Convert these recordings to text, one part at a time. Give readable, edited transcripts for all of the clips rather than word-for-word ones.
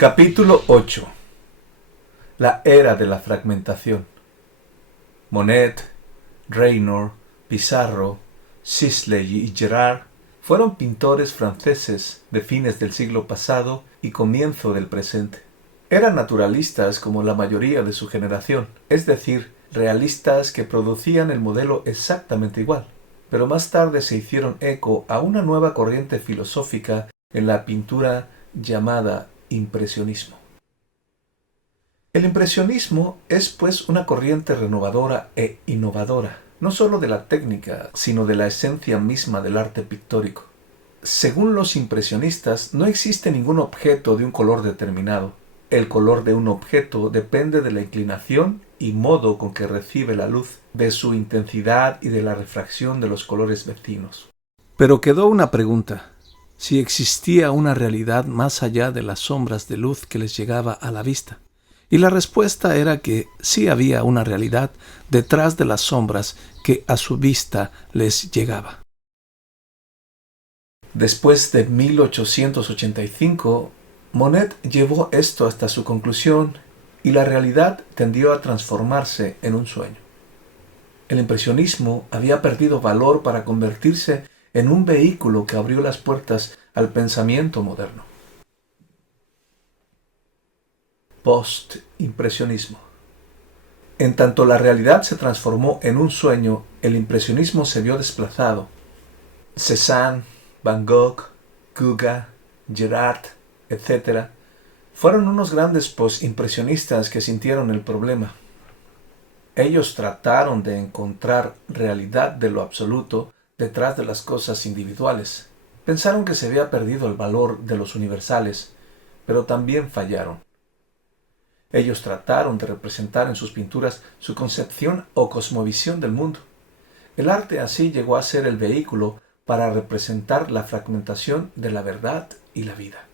Capítulo 8. La era de la fragmentación. Monet, Renoir, Pissarro, Sisley y Gerard fueron pintores franceses de fines del siglo pasado y comienzo del presente. Eran naturalistas como la mayoría de su generación, es decir, realistas que producían el modelo exactamente igual, pero más tarde se hicieron eco a una nueva corriente filosófica en la pintura llamada impresionismo. El impresionismo es pues una corriente renovadora e innovadora, no sólo de la técnica, sino de la esencia misma del arte pictórico. Según los impresionistas, no existe ningún objeto de un color determinado. El color de un objeto depende de la inclinación y modo con que recibe la luz, de su intensidad y de la refracción de los colores vecinos. Pero quedó una pregunta: si existía una realidad más allá de las sombras de luz que les llegaba a la vista. Y la respuesta era que sí había una realidad detrás de las sombras que a su vista les llegaba. Después de 1885, Monet llevó esto hasta su conclusión y la realidad tendió a transformarse en un sueño. El impresionismo había perdido valor para convertirse en un vehículo que abrió las puertas al pensamiento moderno. Post-impresionismo. En tanto la realidad se transformó en un sueño, el impresionismo se vio desplazado. Cézanne, Van Gogh, Gauguin, Gerard, etc., fueron unos grandes post-impresionistas que sintieron el problema. Ellos trataron de encontrar realidad de lo absoluto detrás de las cosas individuales. Pensaron que se había perdido el valor de los universales, pero también fallaron. Ellos trataron de representar en sus pinturas su concepción o cosmovisión del mundo. El arte así llegó a ser el vehículo para representar la fragmentación de la verdad y la vida.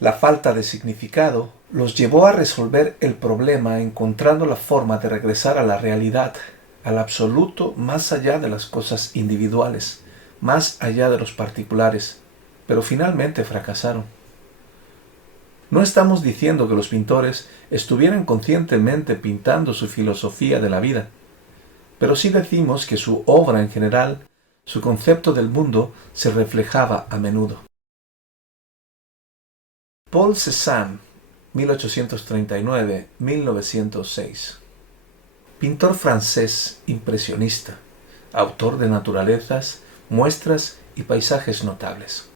La falta de significado los llevó a resolver el problema encontrando la forma de regresar a la realidad, al absoluto más allá de las cosas individuales, más allá de los particulares, pero finalmente fracasaron. No estamos diciendo que los pintores estuvieran conscientemente pintando su filosofía de la vida, pero sí decimos que su obra en general, su concepto del mundo, se reflejaba a menudo. Paul Cézanne, 1839-1906. Pintor francés impresionista, autor de naturalezas, muestras y paisajes notables.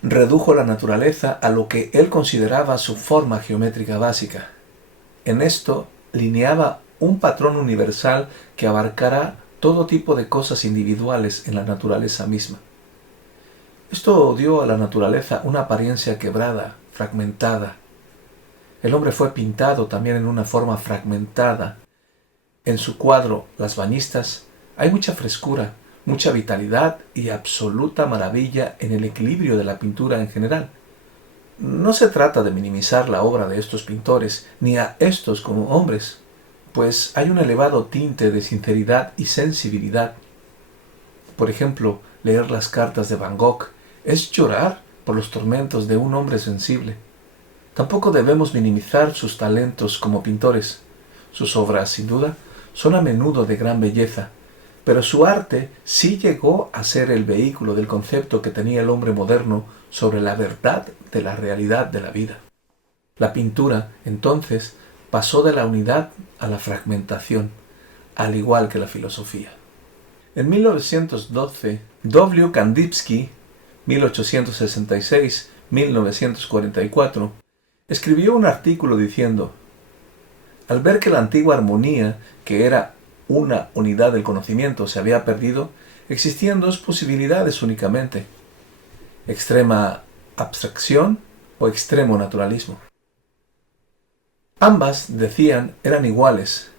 Redujo la naturaleza a lo que él consideraba su forma geométrica básica. En esto lineaba un patrón universal que abarcará todo tipo de cosas individuales en la naturaleza misma. Esto dio a la naturaleza una apariencia quebrada, fragmentada. El hombre fue pintado también en una forma fragmentada. En su cuadro Las bañistas hay mucha frescura, mucha vitalidad y absoluta maravilla en el equilibrio de la pintura en general. No se trata de minimizar la obra de estos pintores, ni a estos como hombres, pues hay un elevado tinte de sinceridad y sensibilidad. Por ejemplo, leer las cartas de Van Gogh es llorar por los tormentos de un hombre sensible. Tampoco debemos minimizar sus talentos como pintores. Sus obras, sin duda, son a menudo de gran belleza, pero su arte sí llegó a ser el vehículo del concepto que tenía el hombre moderno sobre la verdad de la realidad de la vida. La pintura, entonces, pasó de la unidad a la fragmentación, al igual que la filosofía. En 1912, W. Kandinsky, 1866-1944, escribió un artículo diciendo: al ver que la antigua armonía, que era una unidad del conocimiento, se había perdido, existían dos posibilidades únicamente: extrema abstracción o extremo naturalismo. Ambas, decían, eran iguales.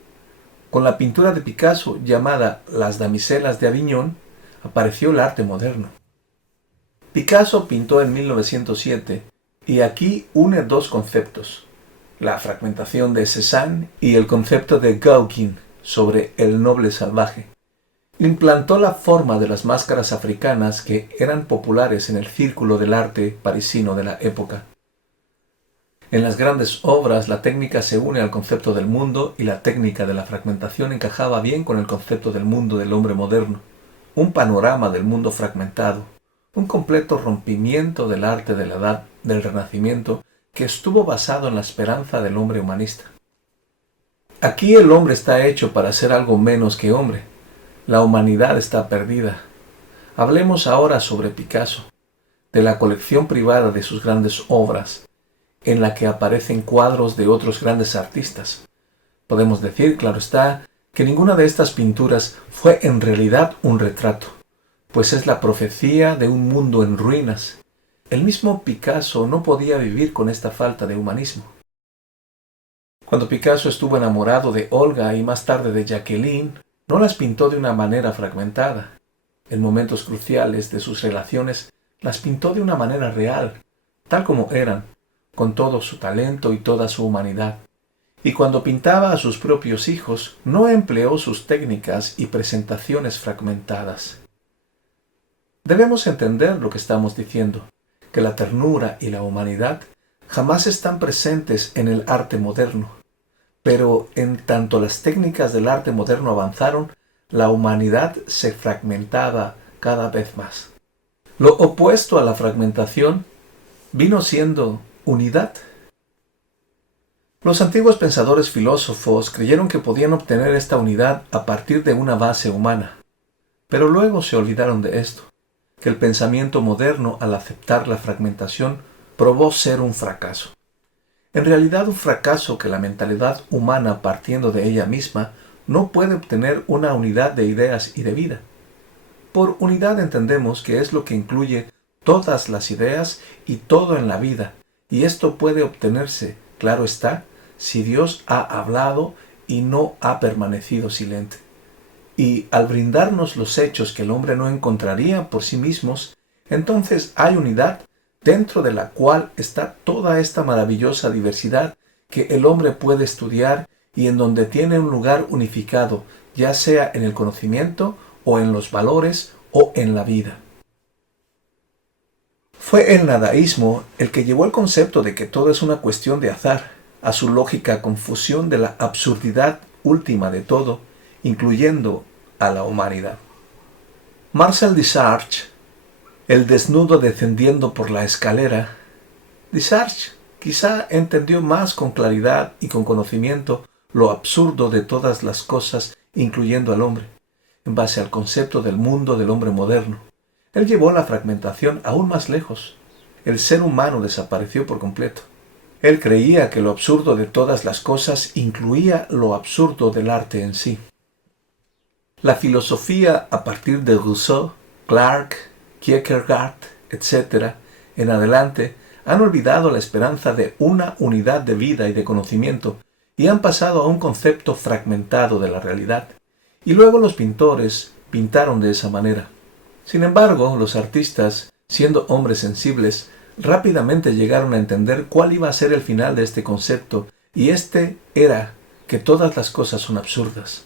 Con la pintura de Picasso, llamada Las damiselas de Aviñón, apareció el arte moderno. Picasso pintó en 1907, y aquí une dos conceptos: la fragmentación de Cézanne y el concepto de Gauguin sobre el noble salvaje. Implantó la forma de las máscaras africanas que eran populares en el círculo del arte parisino de la época. En las grandes obras la técnica se une al concepto del mundo y la técnica de la fragmentación encajaba bien con el concepto del mundo del hombre moderno. Un panorama del mundo fragmentado, un completo rompimiento del arte de la edad del Renacimiento que estuvo basado en la esperanza del hombre humanista. Aquí el hombre está hecho para ser algo menos que hombre. La humanidad está perdida. Hablemos ahora sobre Picasso, de la colección privada de sus grandes obras, en la que aparecen cuadros de otros grandes artistas. Podemos decir, claro está, que ninguna de estas pinturas fue en realidad un retrato, pues es la profecía de un mundo en ruinas. El mismo Picasso no podía vivir con esta falta de humanismo. Cuando Picasso estuvo enamorado de Olga y más tarde de Jacqueline, no las pintó de una manera fragmentada. En momentos cruciales de sus relaciones, las pintó de una manera real, tal como eran, con todo su talento y toda su humanidad. Y cuando pintaba a sus propios hijos, no empleó sus técnicas y presentaciones fragmentadas. Debemos entender lo que estamos diciendo, que la ternura y la humanidad jamás están presentes en el arte moderno. Pero en tanto las técnicas del arte moderno avanzaron, la humanidad se fragmentaba cada vez más. Lo opuesto a la fragmentación vino siendo unidad. Los antiguos pensadores filósofos creyeron que podían obtener esta unidad a partir de una base humana, pero luego se olvidaron de esto, que el pensamiento moderno al aceptar la fragmentación probó ser un fracaso. En realidad un fracaso que la mentalidad humana partiendo de ella misma no puede obtener una unidad de ideas y de vida. Por unidad entendemos que es lo que incluye todas las ideas y todo en la vida, y esto puede obtenerse, claro está, si Dios ha hablado y no ha permanecido silente. Y al brindarnos los hechos que el hombre no encontraría por sí mismos, entonces hay unidad dentro de la cual está toda esta maravillosa diversidad que el hombre puede estudiar y en donde tiene un lugar unificado, ya sea en el conocimiento o en los valores o en la vida. Fue el nadaísmo el que llevó el concepto de que todo es una cuestión de azar, a su lógica confusión de la absurdidad última de todo, incluyendo a la humanidad. Marcel Duchartre, el desnudo descendiendo por la escalera. Duchartre quizá entendió más con claridad y con conocimiento lo absurdo de todas las cosas, incluyendo al hombre, en base al concepto del mundo del hombre moderno. Él llevó la fragmentación aún más lejos. El ser humano desapareció por completo. Él creía que lo absurdo de todas las cosas incluía lo absurdo del arte en sí. La filosofía a partir de Rousseau, Clarke, Kierkegaard, etc., en adelante, han olvidado la esperanza de una unidad de vida y de conocimiento y han pasado a un concepto fragmentado de la realidad. Y luego los pintores pintaron de esa manera. Sin embargo, los artistas, siendo hombres sensibles, rápidamente llegaron a entender cuál iba a ser el final de este concepto, y este era que todas las cosas son absurdas.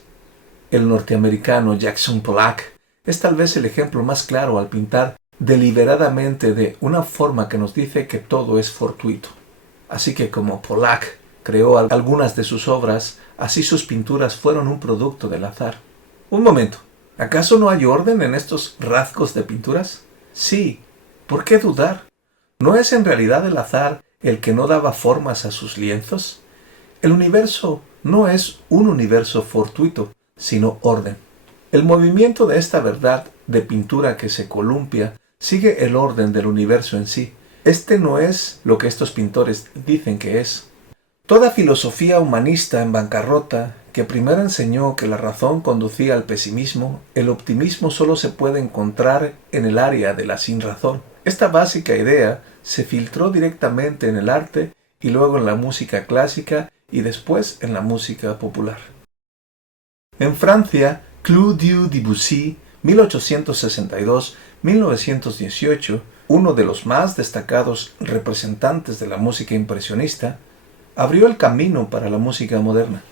El norteamericano Jackson Pollock es tal vez el ejemplo más claro al pintar deliberadamente de una forma que nos dice que todo es fortuito. Así que como Pollock creó algunas de sus obras, así sus pinturas fueron un producto del azar. Un momento, ¿acaso no hay orden en estos rasgos de pinturas? Sí, ¿por qué dudar? ¿No es en realidad el azar el que no daba formas a sus lienzos? El universo no es un universo fortuito, sino orden. El movimiento de esta verdad de pintura que se columpia sigue el orden del universo en sí. Este no es lo que estos pintores dicen que es. Toda filosofía humanista en bancarrota, que primero enseñó que la razón conducía al pesimismo, el optimismo solo se puede encontrar en el área de la sinrazón. Esta básica idea se filtró directamente en el arte y luego en la música clásica y después en la música popular. En Francia, Claude Debussy, 1862-1918, uno de los más destacados representantes de la música impresionista, abrió el camino para la música moderna.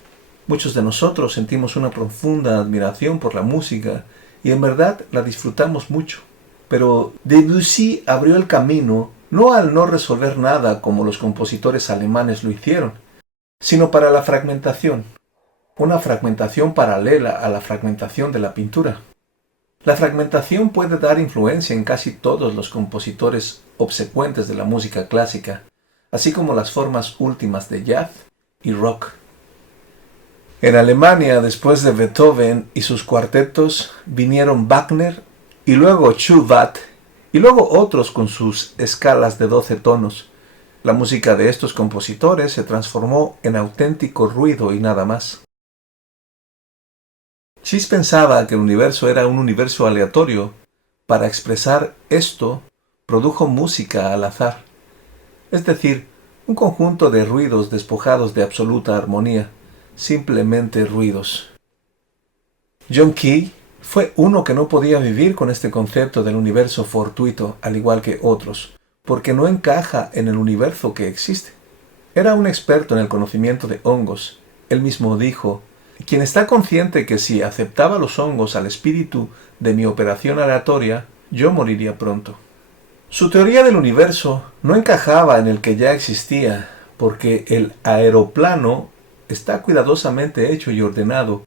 Muchos de nosotros sentimos una profunda admiración por la música y en verdad la disfrutamos mucho. Pero Debussy abrió el camino no al no resolver nada como los compositores alemanes lo hicieron, sino para la fragmentación, una fragmentación paralela a la fragmentación de la pintura. La fragmentación puede dar influencia en casi todos los compositores obsecuentes de la música clásica, así como las formas últimas de jazz y rock. En Alemania, después de Beethoven y sus cuartetos, vinieron Wagner y luego Schubert y luego otros con sus escalas de 12 tonos. La música de estos compositores se transformó en auténtico ruido y nada más. Schiss pensaba que el universo era un universo aleatorio. Para expresar esto, produjo música al azar, es decir, un conjunto de ruidos despojados de absoluta armonía, simplemente ruidos. John Key fue uno que no podía vivir con este concepto del universo fortuito, al igual que otros, porque no encaja en el universo que existe. Era un experto en el conocimiento de hongos. Él mismo dijo: quien está consciente que si aceptaba los hongos al espíritu de mi operación aleatoria, yo moriría pronto. Su teoría del universo no encajaba en el que ya existía, porque el aeroplano está cuidadosamente hecho y ordenado,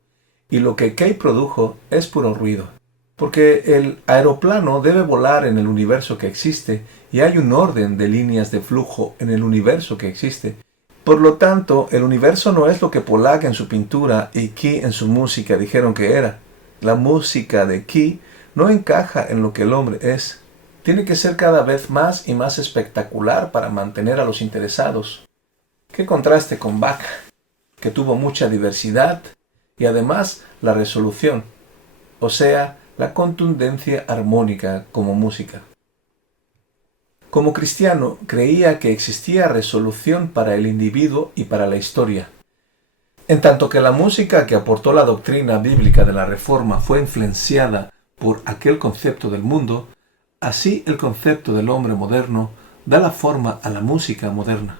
y lo que Kay produjo es puro ruido, porque el aeroplano debe volar en el universo que existe, y hay un orden de líneas de flujo en el universo que existe. Por lo tanto, el universo no es lo que Pollack en su pintura y Key en su música dijeron que era. La música de Key no encaja en lo que el hombre es. Tiene que ser cada vez más y más espectacular para mantener a los interesados. Qué contraste con Bach, que tuvo mucha diversidad y además la resolución, o sea, la contundencia armónica como música. Como cristiano, creía que existía resolución para el individuo y para la historia. En tanto que la música que aportó la doctrina bíblica de la Reforma fue influenciada por aquel concepto del mundo, así el concepto del hombre moderno da la forma a la música moderna.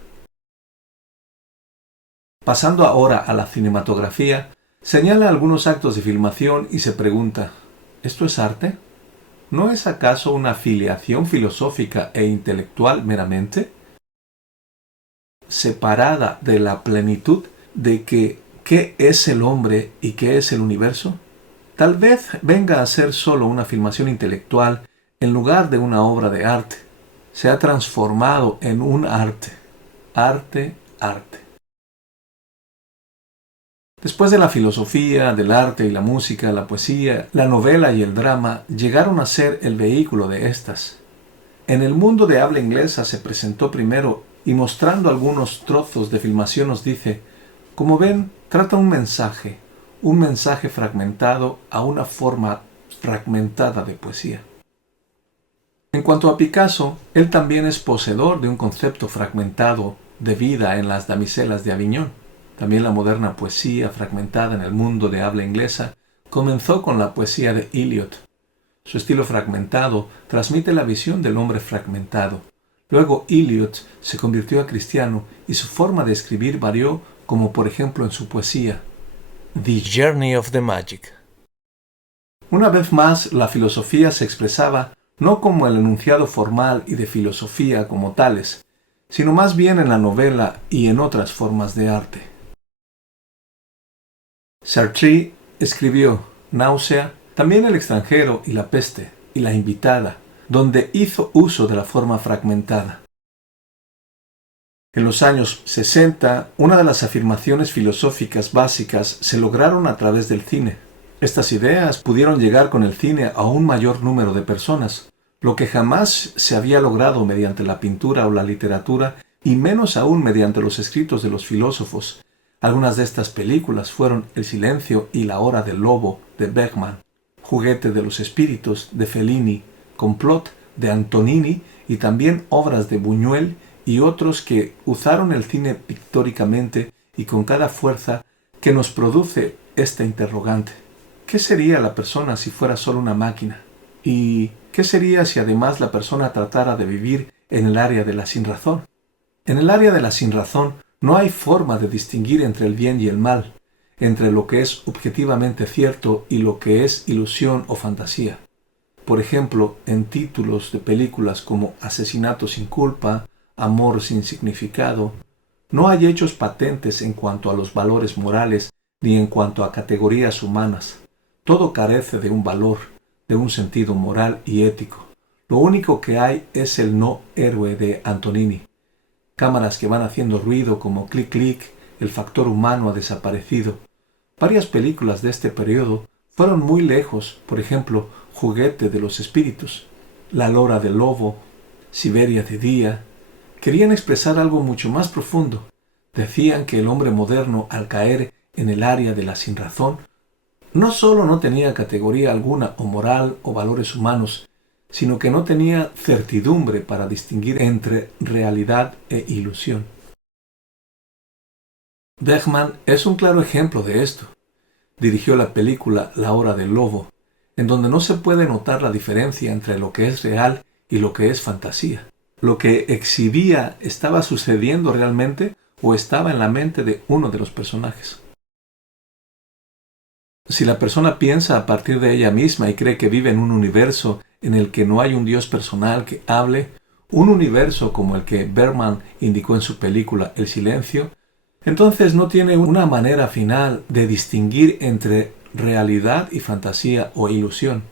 Pasando ahora a la cinematografía, señala algunos actos de filmación y se pregunta: ¿esto es arte? ¿No es acaso una filiación filosófica e intelectual meramente? Separada de la plenitud de ¿qué es el hombre y qué es el universo? Tal vez venga a ser solo una filmación intelectual en lugar de una obra de arte. Se ha transformado en un arte. Arte. Después de la filosofía, del arte y la música, la poesía, la novela y el drama llegaron a ser el vehículo de estas. En el mundo de habla inglesa se presentó primero y mostrando algunos trozos de filmación nos dice: como ven, trata un mensaje fragmentado a una forma fragmentada de poesía. En cuanto a Picasso, él también es poseedor de un concepto fragmentado de vida en las damiselas de Aviñón. También la moderna poesía fragmentada en el mundo de habla inglesa comenzó con la poesía de Eliot. Su estilo fragmentado transmite la visión del hombre fragmentado. Luego Eliot se convirtió a cristiano y su forma de escribir varió, como por ejemplo en su poesía The Journey of the Magic. Una vez más, la filosofía se expresaba no como el enunciado formal y de filosofía como tales, sino más bien en la novela y en otras formas de arte. Sartre escribió Náusea, también El extranjero y La peste y La invitada, donde hizo uso de la forma fragmentada. En los años 60, una de las afirmaciones filosóficas básicas se lograron a través del cine. Estas ideas pudieron llegar con el cine a un mayor número de personas, lo que jamás se había logrado mediante la pintura o la literatura, y menos aún mediante los escritos de los filósofos. Algunas de estas películas fueron El silencio y la hora del lobo, de Bergman, Juguete de los espíritus, de Fellini, Complot, de Antonini, y también obras de Buñuel y otros que usaron el cine pictóricamente y con cada fuerza que nos produce esta interrogante. ¿Qué sería la persona si fuera solo una máquina? ¿Y qué sería si además la persona tratara de vivir en el área de la sinrazón? En el área de la sinrazón no hay forma de distinguir entre el bien y el mal, entre lo que es objetivamente cierto y lo que es ilusión o fantasía. Por ejemplo, en títulos de películas como Asesinato sin culpa, Amor sin significado, no hay hechos patentes en cuanto a los valores morales ni en cuanto a categorías humanas. Todo carece de un valor, de un sentido moral y ético. Lo único que hay es el no héroe de Antonini. Cámaras que van haciendo ruido como clic clic, el factor humano ha desaparecido. Varias películas de este periodo fueron muy lejos, por ejemplo, Juguete de los Espíritus, La Lora del Lobo, Siberia de Día. Querían expresar algo mucho más profundo. Decían que el hombre moderno, al caer en el área de la sinrazón, no solo no tenía categoría alguna o moral o valores humanos, sino que no tenía certidumbre para distinguir entre realidad e ilusión. Bergman es un claro ejemplo de esto. Dirigió la película La Hora del Lobo, en donde no se puede notar la diferencia entre lo que es real y lo que es fantasía. Lo que exhibía estaba sucediendo realmente o estaba en la mente de uno de los personajes. Si la persona piensa a partir de ella misma y cree que vive en un universo en el que no hay un Dios personal que hable, un universo como el que Bergman indicó en su película El Silencio, entonces no tiene una manera final de distinguir entre realidad y fantasía o ilusión.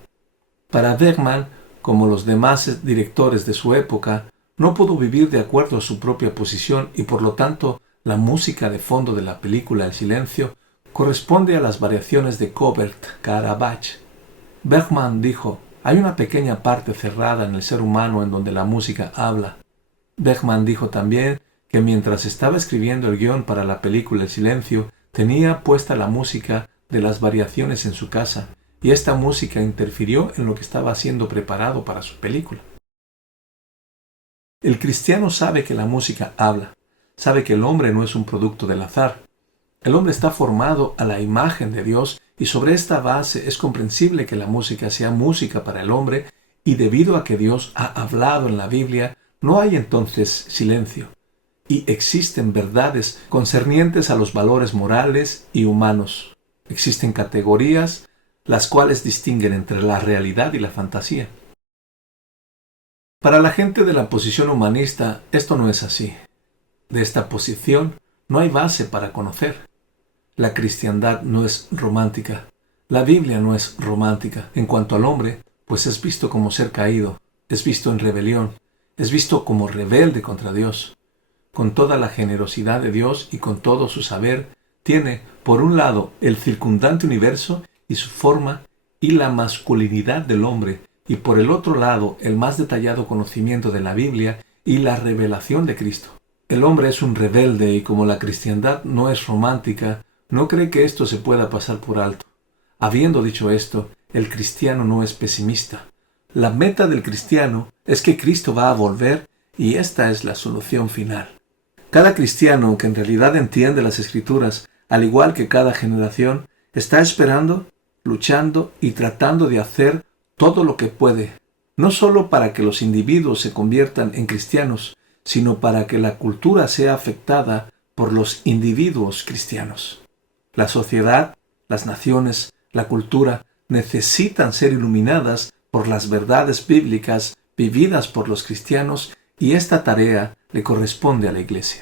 Para Bergman, como los demás directores de su época, no pudo vivir de acuerdo a su propia posición y por lo tanto la música de fondo de la película El Silencio corresponde a las variaciones de Cobert-Caravage. Bergman dijo: hay una pequeña parte cerrada en el ser humano en donde la música habla. Bergman dijo también que mientras estaba escribiendo el guión para la película El Silencio, tenía puesta la música de las variaciones en su casa, y esta música interfirió en lo que estaba siendo preparado para su película. El cristiano sabe que la música habla, sabe que el hombre no es un producto del azar. El hombre está formado a la imagen de Dios y sobre esta base es comprensible que la música sea música para el hombre y debido a que Dios ha hablado en la Biblia, no hay entonces silencio y existen verdades concernientes a los valores morales y humanos. Existen categorías las cuales distinguen entre la realidad y la fantasía. Para la gente de la posición humanista esto no es así. De esta posición no hay base para conocer. La cristiandad no es romántica. La Biblia no es romántica. En cuanto al hombre, pues es visto como ser caído, es visto en rebelión, es visto como rebelde contra Dios. Con toda la generosidad de Dios y con todo su saber, tiene, por un lado, el circundante universo y su forma y la masculinidad del hombre, y por el otro lado, el más detallado conocimiento de la Biblia y la revelación de Cristo. El hombre es un rebelde y como la cristiandad no es romántica, no cree que esto se pueda pasar por alto. Habiendo dicho esto, el cristiano no es pesimista. La meta del cristiano es que Cristo va a volver y esta es la solución final. Cada cristiano que en realidad entiende las Escrituras, al igual que cada generación, está esperando, luchando y tratando de hacer todo lo que puede, no solo para que los individuos se conviertan en cristianos, sino para que la cultura sea afectada por los individuos cristianos. La sociedad, las naciones, la cultura necesitan ser iluminadas por las verdades bíblicas vividas por los cristianos y esta tarea le corresponde a la Iglesia.